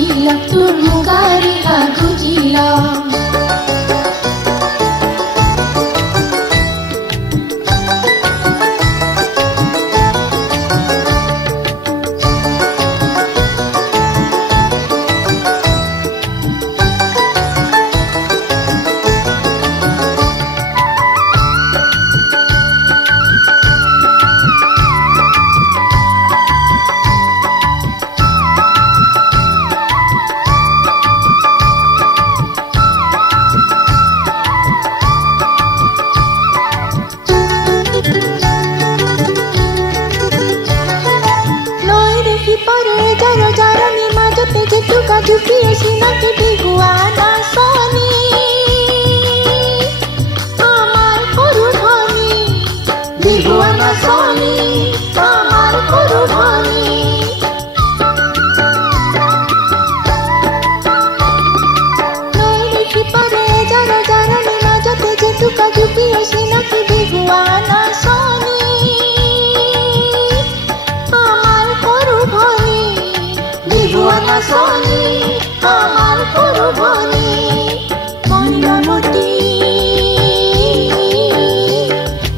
খুজিলা তোৰ মুগাৰী হা খুজিলা Jupi sinaki biguana soni amar korudhani biguana soni amar korudhani noiki pare jara jara ni majate jetuka jupi sinaki biguana soni amar korudhani biguana soni আমার করবনি ময়নামতি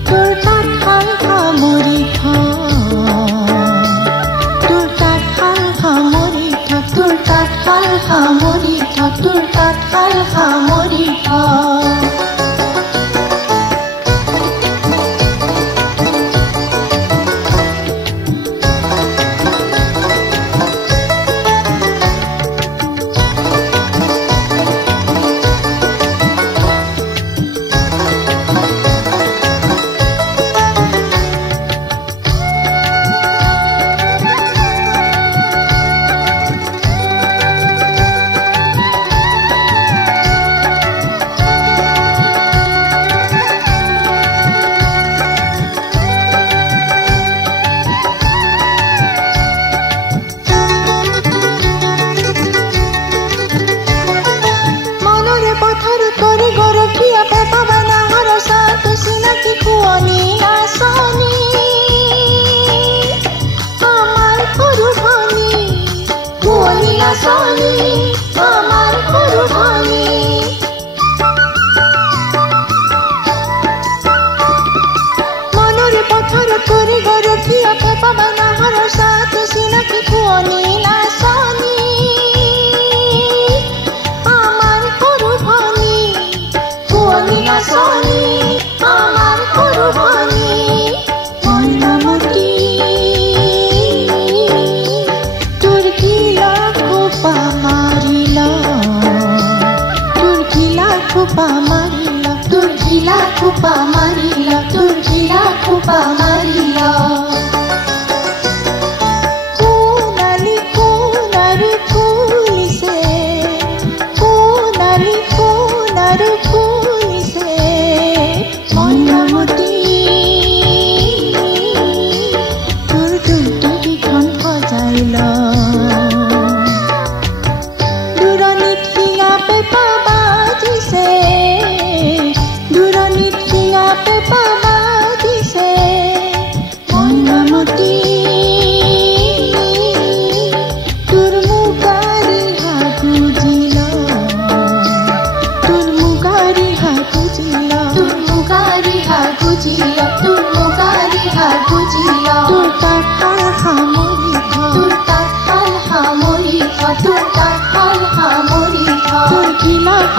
তোর কাঠাল খামরি খা তোর কাঠাল খামরি খা তোর কাঠাল খামরি খা তোর কাঠাল খামরি খা Soni, amar korudhani Manore pathar kori gorokhiya pepa bana haro sat sinaki kuoni na soni amar korudhani kuoni na soni amar korudhani Mainamati তোর কিলা খোপা মারিলা তোর কিলা খোপা মারিলা তোর কিলা খোপা মারিলা তোর কিলা খোপা মারিলা কোনালি কোনারু কুইছে কোনালি কোনারু কুইছে Mainamati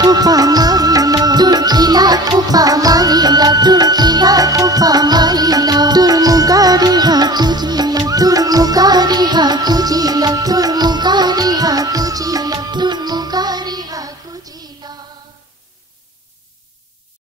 Kupa marila, turkila kupa marila, turkila kupa marila, turmugari ha kujila, turmugari ha kujila, turmugari ha kujila, turmugari ha kujila.